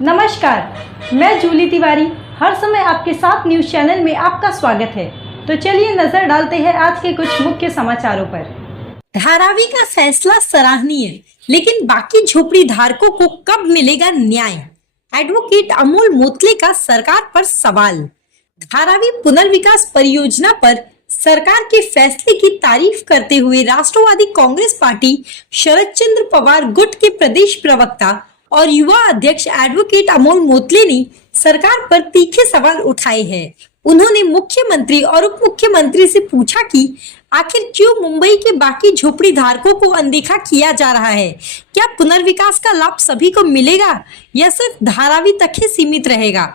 नमस्कार, मैं जूली तिवारी हर समय आपके साथ न्यूज़ चैनल में आपका स्वागत है। तो चलिए नजर डालते हैं आज के कुछ मुख्य समाचारों पर। धारावी का फैसला सराहनीय, लेकिन बाकी झोपड़ी धारकों को कब मिलेगा न्याय? एडवोकेट अमोल मोतले का सरकार पर सवाल। धारावी पुनर्विकास परियोजना पर सरकार के फैसले की तारीफ करते हुए राष्ट्रवादी कांग्रेस पार्टी शरद चंद्र पवार गुट के प्रदेश प्रवक्ता और युवा अध्यक्ष एडवोकेट अमोल मोतले ने सरकार पर तीखे सवाल उठाए हैं। उन्होंने मुख्यमंत्री और उप मुख्यमंत्री से पूछा कि आखिर क्यों मुंबई के बाकी झोपड़ी धारकों को अनदेखा किया जा रहा है? क्या पुनर्विकास का लाभ सभी को मिलेगा या सिर्फ धारावी तक ही सीमित रहेगा?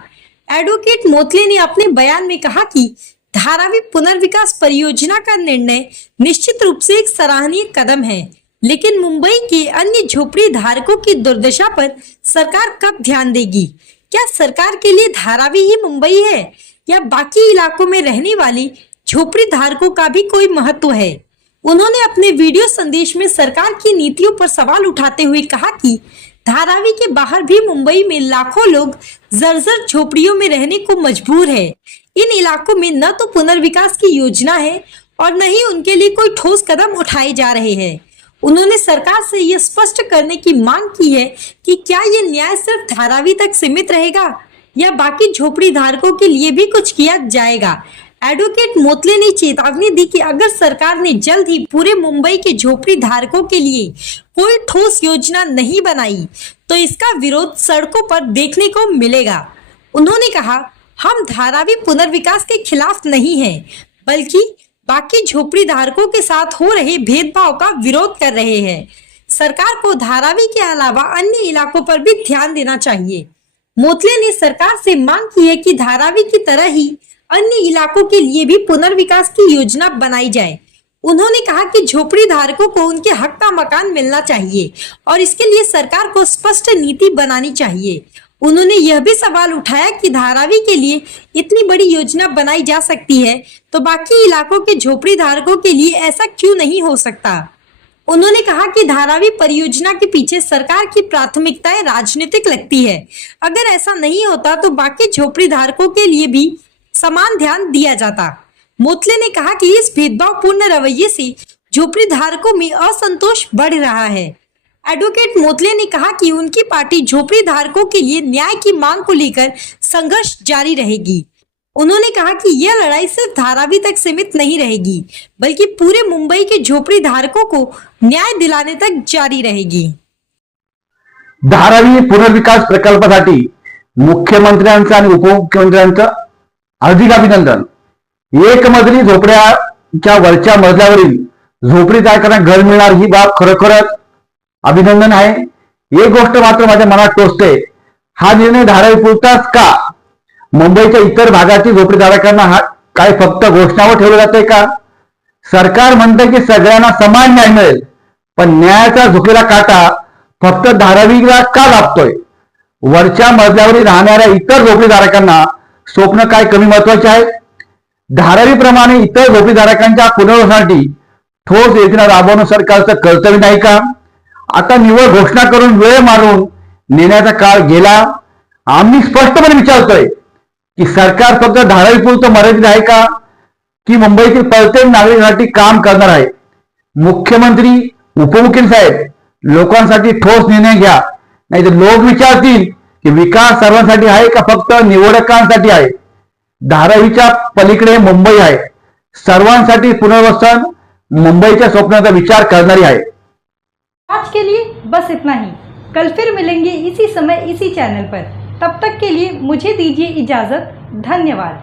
एडवोकेट मोतले ने अपने बयान में कहा कि धारावी पुनर्विकास परियोजना का निर्णय निश्चित रूप से एक सराहनीय कदम है, लेकिन मुंबई के अन्य झोपड़ी धारकों की दुर्दशा पर सरकार कब ध्यान देगी? क्या सरकार के लिए धारावी ही मुंबई है या बाकी इलाकों में रहने वाली झोपड़ी धारकों का भी कोई महत्व है? उन्होंने अपने वीडियो संदेश में सरकार की नीतियों पर सवाल उठाते हुए कहा कि धारावी के बाहर भी मुंबई में लाखों लोग जर्जर झोपड़ियों में रहने को मजबूर है। इन इलाकों में न तो पुनर्विकास की योजना है और न ही उनके लिए कोई ठोस कदम उठाए जा रहे हैं। उन्होंने सरकार से यह स्पष्ट करने की मांग की है कि क्या ये न्याय सिर्फ धारावी तक सीमित रहेगा या बाकी झोपड़ी धारकों के लिए भी कुछ किया जाएगा। एडवोकेट मोतले ने चेतावनी दी कि अगर सरकार ने जल्द ही पूरे मुंबई के झोपड़ी धारकों के लिए कोई ठोस योजना नहीं बनाई तो इसका विरोध सड़कों पर देखने को मिलेगा। उन्होंने कहा, हम धारावी पुनर्विकास के खिलाफ नहीं हैं, बल्कि बाकी झोपड़ी धारकों के साथ हो रहे भेदभाव का विरोध कर रहे हैं। सरकार को धारावी के अलावा अन्य इलाकों पर भी ध्यान देना चाहिए। मोतले ने सरकार से मांग की है कि धारावी की तरह ही अन्य इलाकों के लिए भी पुनर्विकास की योजना बनाई जाए। उन्होंने कहा कि झोपड़ी धारकों को उनके हक का मकान मिलना चाहिए और इसके लिए सरकार को स्पष्ट नीति बनानी चाहिए। उन्होंने यह भी सवाल उठाया कि धारावी के लिए इतनी बड़ी योजना बनाई जा सकती है तो बाकी इलाकों के झोपड़ी धारकों के लिए ऐसा क्यों नहीं हो सकता। उन्होंने कहा कि धारावी परियोजना के पीछे सरकार की प्राथमिकताएं राजनीतिक लगती है। अगर ऐसा नहीं होता तो बाकी झोपड़ी धारकों के लिए भी समान ध्यान दिया जाता। मोतले ने कहा कि इस भेदभावपूर्ण रवैये से झोपड़ी धारकों में असंतोष बढ़ रहा है। एडवोकेट मोतले ने कहा कि उनकी पार्टी झोपड़ी धारकों के लिए न्याय की मांग को लेकर संघर्ष जारी रहेगी। उन्होंने कहा कि यह लड़ाई सिर्फ धारावी तक सीमित नहीं रहेगी, बल्कि पूरे मुंबई के झोपड़ी धारकों को न्याय दिलाने तक जारी रहेगी। धारावी पुनर्विकास प्रकल्पासाठी मुख्यमंत्र्यांचं आणि उपमुख्यमंत्र्यांचं हार्दिक अभिनंदन। एक मजली झोपड्याच्या वरच्या मजल्यावरील झोपडी धारकांना घर मिळणार ही बाब खरोखरच अभिनंदन आहे। एक गोष्ट मात्र माझ्या मनात टोचते, हा निर्णय धारावी पुरताच का? मुंबईच्या इतर भागातील झोपडीधारकांना हा काय फक्त घोषणावर ठेवलं जाते का? सरकार म्हणते की सगळ्यांना समान न्याय मिळेल, पण न्यायाचा झुकलेला काटा फक्त धारावीला का लागतोय? वरच्या मजल्यावरील राहणाऱ्या इतर झोपडीधारकांना स्वप्न काय कमी महत्वाचे आहेत? धारावीप्रमाणे इतर झोपडीधारकांच्या पुनर्वसनासाठी ठोस योजना राबवणं सरकारचं कर्तव्य नाही का? आता निवड घोषणा करून वेळ मारून नेण्याचा काळ गेला। आम्ही स्पष्टपणे विचारतोय की सरकार फक्त धारावीपुरतं मर्यादित आहे का की मुंबईतील प्रत्येक नागरिकांसाठी काम करणार आहे? मुख्यमंत्री उपमुख्यमंत्री साहेब लोकांसाठी ठोस निर्णय घ्या, नाहीतर लोक विचारतील की विकास सर्वांसाठी आहे का फक्त निवडकांसाठी आहे? धारावीच्या पलीकडे मुंबई आहे, सर्वांसाठी पुनर्वसन मुंबईच्या स्वप्नाचा विचार करणारी आहे। आज के लिए बस इतना ही। कल फिर मिलेंगे इसी समय इसी चैनल पर। तब तक के लिए मुझे दीजिए इजाजत। धन्यवाद।